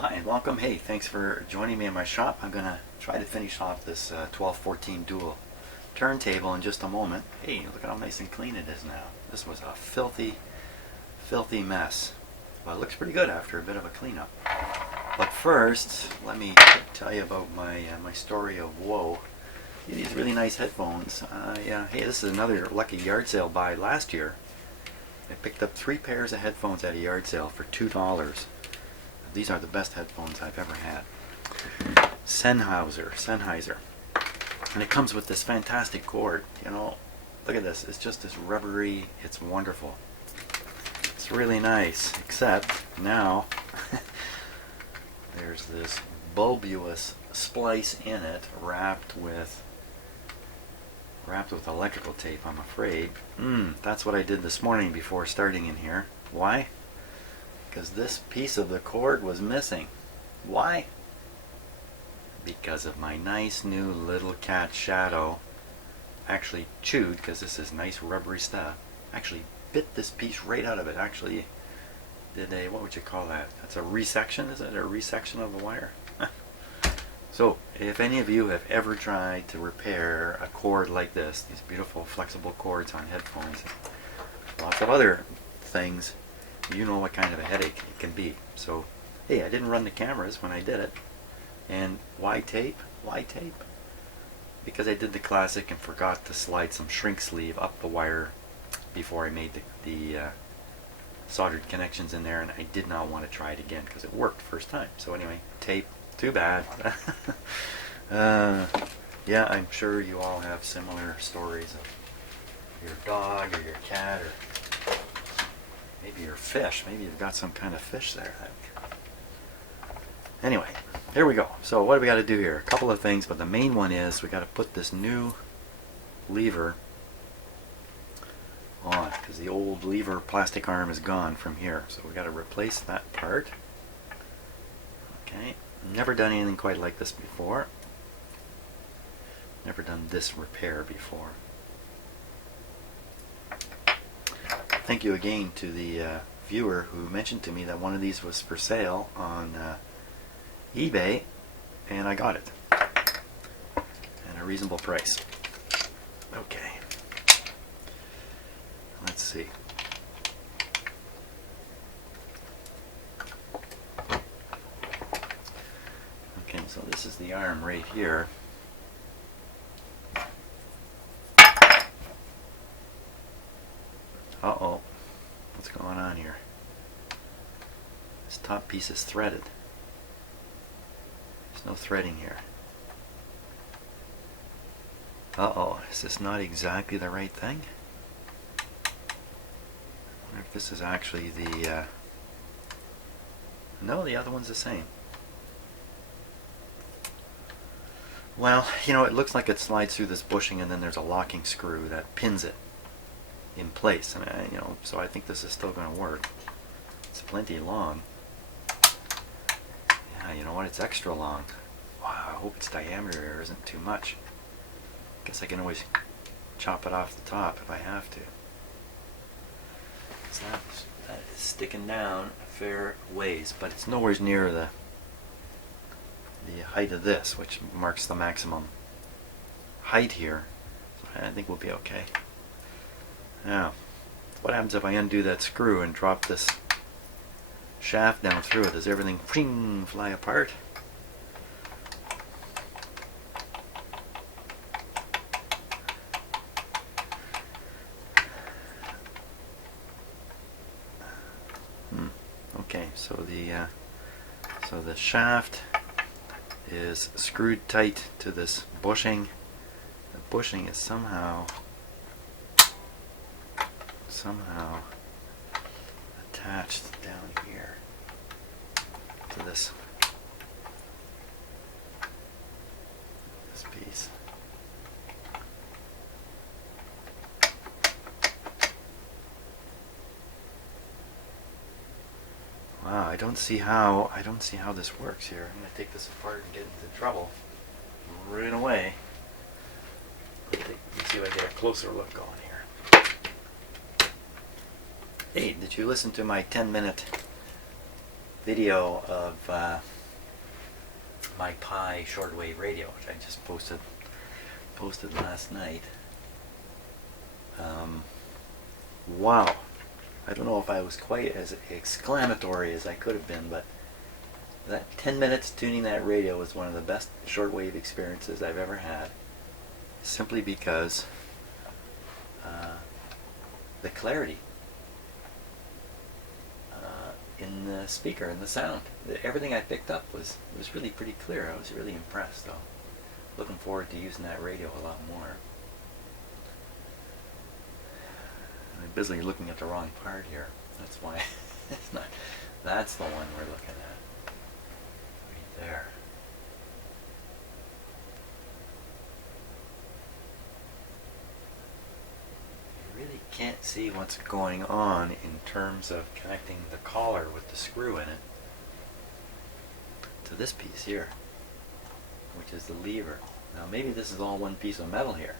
hi and welcome. Hey, thanks for joining me in my shop. I'm going to try to finish off this 1214 dual turntable in just a moment. Hey, look at how nice and clean it is now. This was a filthy mess. Well, it looks pretty good after a bit of a cleanup. But first, let me tell you about my story of woe. These really nice headphones. Hey, this is another lucky yard sale buy last year. I picked up 3 pairs of headphones at a yard sale for $2. These are the best headphones I've ever had. Sennheiser. And it comes with this fantastic cord. You know, look at this. It's just this rubbery, it's wonderful. It's really nice, except now there's this bulbous splice in it wrapped with electrical tape, I'm afraid. That's what I did this morning before starting in here. Why? Because this piece of the cord was missing. Why? Because of my nice new little cat Shadow actually chewed, because this is nice rubbery stuff, actually bit this piece right out of it. Actually did a, what would you call that? That's a resection, is it? A resection of the wire? So, if any of you have ever tried to repair a cord like this, these beautiful flexible cords on headphones, lots of other things, you know what kind of a headache it can be. So, hey, I didn't run the cameras when I did it. And why tape? Why tape? Because I did the classic and forgot to slide some shrink sleeve up the wire before I made the soldered connections in there, and I did not want to try it again because it worked first time. So anyway, tape. Too bad. Yeah, I'm sure you all have similar stories of your dog or your cat or maybe your fish. Maybe you've got some kind of fish there. Anyway, here we go. So what do we got to do here? A couple of things, but the main one is we got to put this new lever on because the old lever plastic arm is gone from here. So we got to replace that part. Okay. Never done anything quite like this before. Never done this repair before. Thank you again to the viewer who mentioned to me that one of these was for sale on eBay, and I got it at a reasonable price. Okay. Let's see. Okay, so this is the arm right here. Uh-oh. What's going on here? This top piece is threaded. There's no threading here. Uh-oh. Is this not exactly the right thing? I wonder if this is actually the... No, the other one's the same. Well, you know, it looks like it slides through this bushing and then there's a locking screw that pins it in place. And so I think this is still going to work. It's plenty long. Yeah, you know what? It's extra long. Wow, I hope its diameter here isn't too much. Guess I can always chop it off the top if I have to. So that is sticking down a fair ways, but it's nowhere near the height of this, which marks the maximum height here. So I think we'll be okay. Now, what happens if I undo that screw and drop this shaft down through it? Does everything fly apart? Okay, so the shaft is screwed tight to this bushing. The bushing is somehow attached down here to this piece. Wow, I don't see how this works here. I'm going to take this apart and get into trouble right away. Let's see if I get a closer look going here. Hey, did you listen to my 10-minute video of my Pi shortwave radio, which I just posted last night. Wow. I don't know if I was quite as exclamatory as I could have been, but that 10 minutes tuning that radio was one of the best shortwave experiences I've ever had, simply because the clarity in the speaker and the sound. Everything I picked up was really pretty clear. I was really impressed, though. Looking forward to using that radio a lot more. I'm busily looking at the wrong part here. That's why it's not. That's the one we're looking at. Right there. You really can't see what's going on in terms of connecting the collar with the screw in it to this piece here, which is the lever. Now maybe this is all one piece of metal here.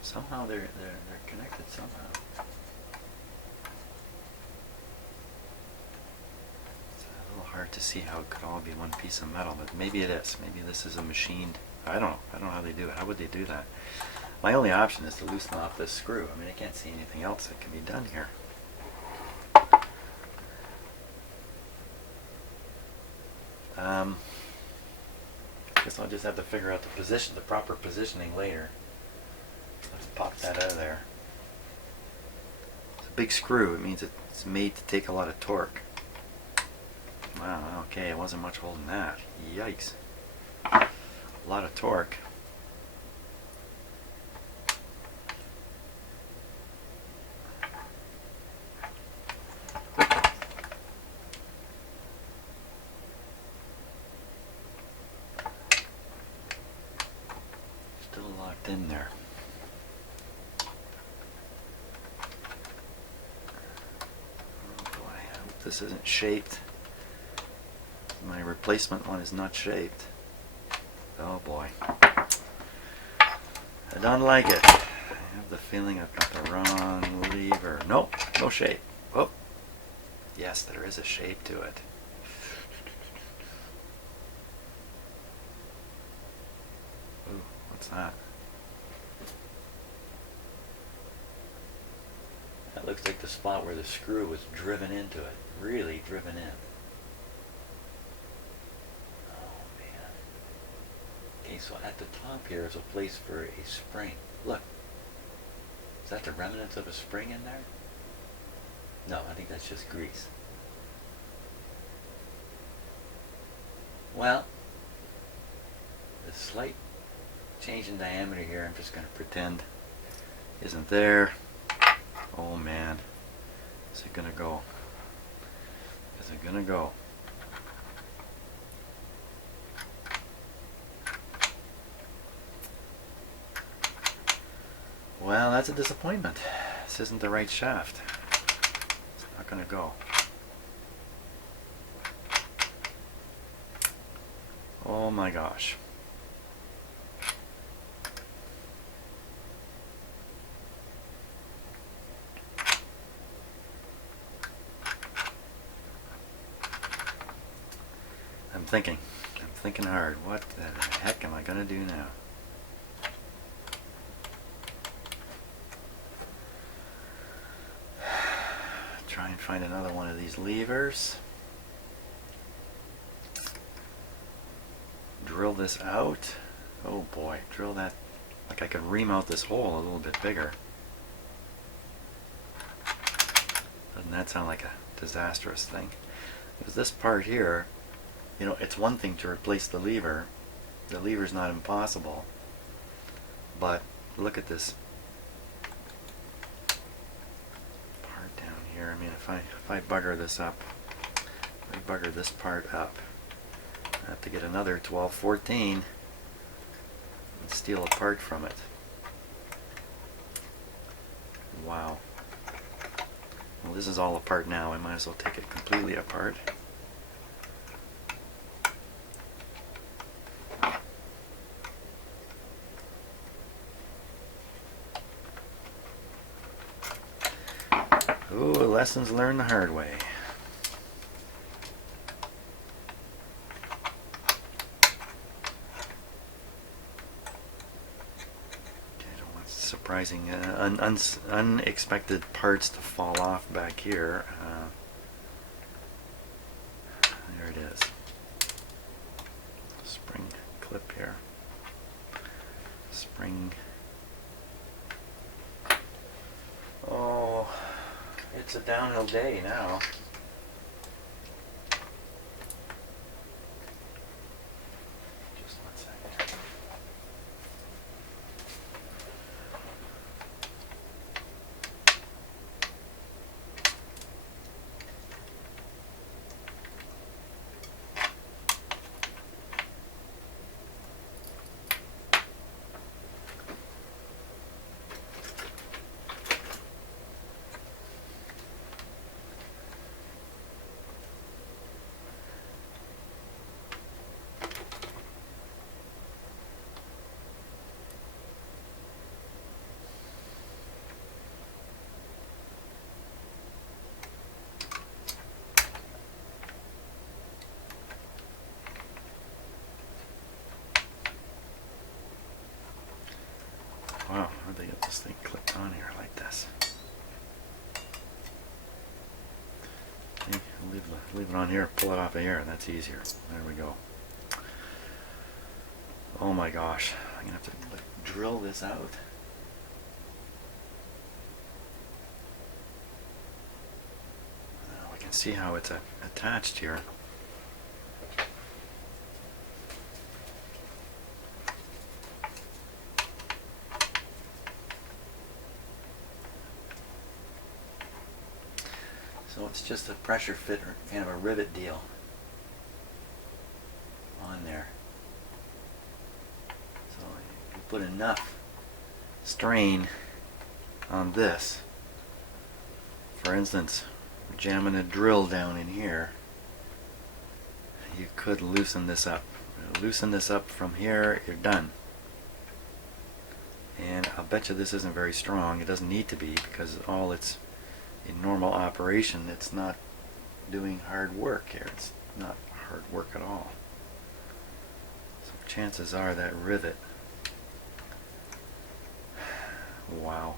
Somehow they're connected somehow. It's a little hard to see how it could all be one piece of metal, but maybe it is. Maybe this is a machined. I don't know. I don't know how they do it. How would they do that? My only option is to loosen off this screw. I mean, I can't see anything else that can be done here. Guess I'll just have to figure out the proper positioning later. Let's pop that out of there. It's a big screw. It means it's made to take a lot of torque. Wow, okay, it wasn't much holding that. Yikes. A lot of torque. Still locked in there. This isn't shaped. My replacement one is not shaped. Oh boy. I don't like it. I have the feeling I've got the wrong lever. Nope, no shape. Oh, yes, there is a shape to it. Ooh, what's that? That looks like the spot where the screw was driven into it. Really driven in. Oh man. Okay, so at the top here is a place for a spring. Look. Is that the remnants of a spring in there? No, I think that's just grease. Well, the slight change in diameter here, I'm just going to pretend isn't there. Oh man, is it gonna go? Is it gonna go? Well, that's a disappointment. This isn't the right shaft. It's not gonna go. Oh my gosh. I'm thinking hard. What the heck am I gonna do now? Try and find another one of these levers. Drill this out. Oh boy, drill that. Like I could remount this hole a little bit bigger. Doesn't that sound like a disastrous thing? Because this part here, you know, it's one thing to replace the lever. The lever's not impossible. But look at this part down here. I mean, if I bugger this up, if I bugger this part up, I have to get another 1214 and steal a part from it. Wow. Well, this is all apart now. I might as well take it completely apart. Ooh, lessons learned the hard way. Okay, I don't want surprising, unexpected parts to fall off back here. There it is. Spring clip here. Spring. Oh, it's a downhill day now. Just 1 second. Wow, how'd they get this thing clipped on here like this? See, leave it on here, pull it off of here, that's easier. There we go. Oh my gosh, I'm gonna have to like, drill this out. Now I can see how it's attached here. So it's just a pressure fit, or kind of a rivet deal on there. So you put enough strain on this. For instance, jamming a drill down in here, you could loosen this up. Loosen this up from here, you're done. And I'll bet you this isn't very strong. It doesn't need to be, because all it's in normal operation, it's not doing hard work here. It's not hard work at all. So chances are that rivet. Wow.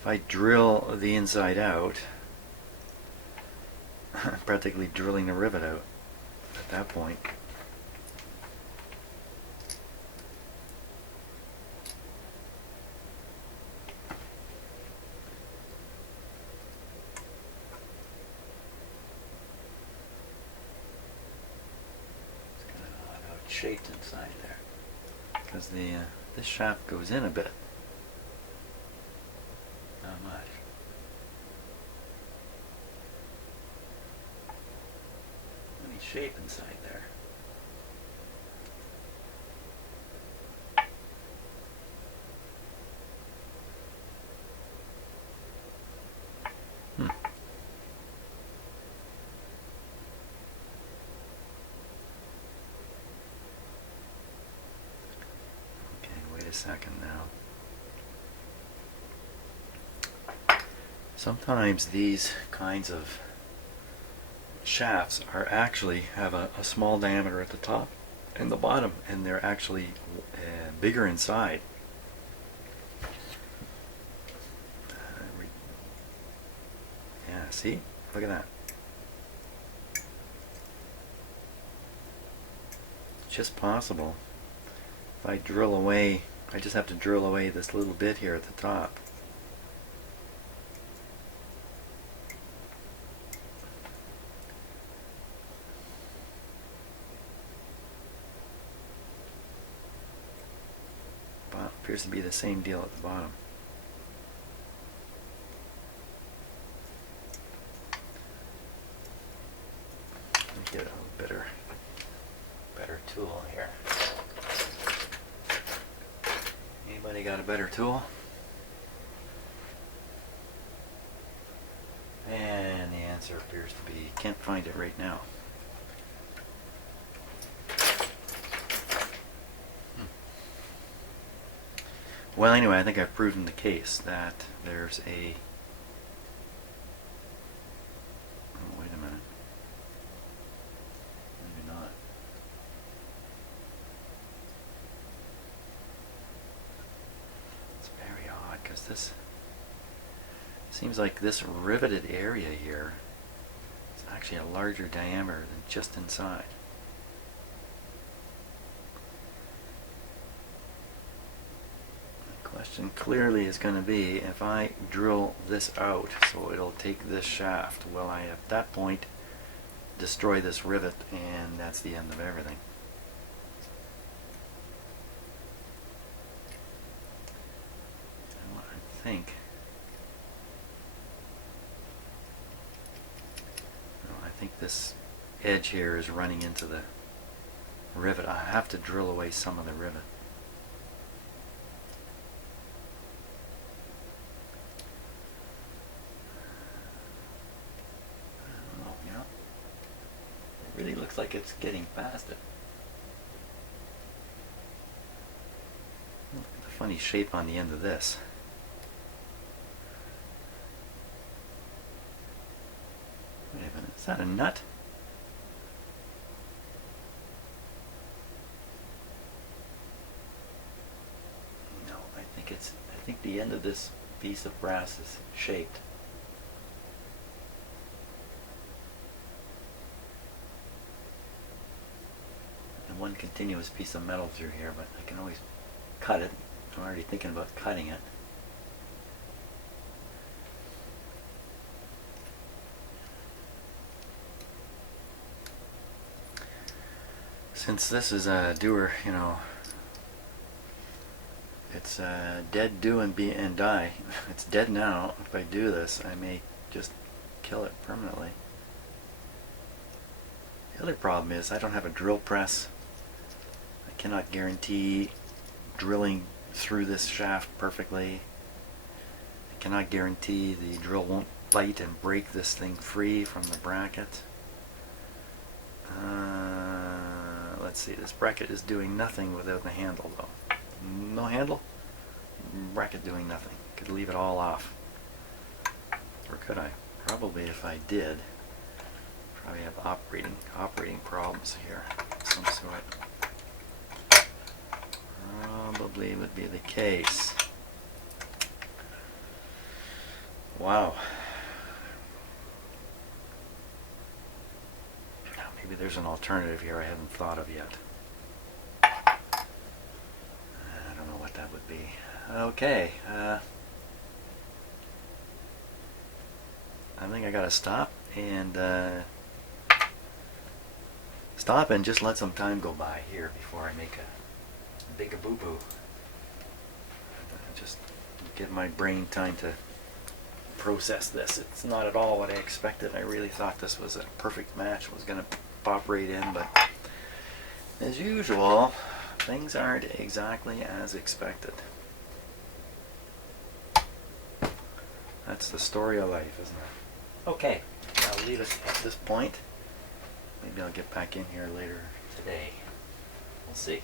If I drill the inside out, I'm practically drilling the rivet out at that point. Shaped inside there because this shaft goes in a bit, not much. Any shape inside there. Second now. Sometimes these kinds of shafts are actually have a small diameter at the top and the bottom, and they're actually bigger inside. Yeah, see? Look at that. It's just possible. If I drill away, I just have to drill away this little bit here at the top. Well, appears to be the same deal at the bottom. Let me get a better tool here. Anybody got a better tool? And the answer appears to be can't find it right now. Well, anyway, I think I've proven the case that there's a... Oh, wait a minute. Maybe not. It's very odd because this seems like this riveted area here is actually a larger diameter than just inside. Question clearly is going to be, if I drill this out so it'll take this shaft, will I at that point destroy this rivet and that's the end of everything? And what I think, well, I think this edge here is running into the rivet. I have to drill away some of the rivet. Really looks like it's getting faster. Look at the funny shape on the end of this. Wait a minute, is that a nut? No, I think the end of this piece of brass is shaped. One continuous piece of metal through here, but I can always cut it. I'm already thinking about cutting it. Since this is a doer, you know, it's dead, do, and die. It's dead now. If I do this, I may just kill it permanently. The other problem is I don't have a drill press. Cannot guarantee drilling through this shaft perfectly. I cannot guarantee the drill won't bite and break this thing free from the bracket. Let's see, this bracket is doing nothing without the handle though. No handle? Bracket doing nothing. Could leave it all off. Or could I? Probably if I did. Probably have operating problems here of some sort. Probably would be the case. Wow. Now maybe there's an alternative here I haven't thought of yet. I don't know what that would be. Okay. I think I gotta stop and just let some time go by here before I make a big a boo-boo. Just give my brain time to process this. It's not at all what I expected. I really thought this was a perfect match, was going to pop right in, but as usual, things aren't exactly as expected. That's the story of life, isn't it? Okay, I'll leave it at this point. Maybe I'll get back in here later today. We'll see.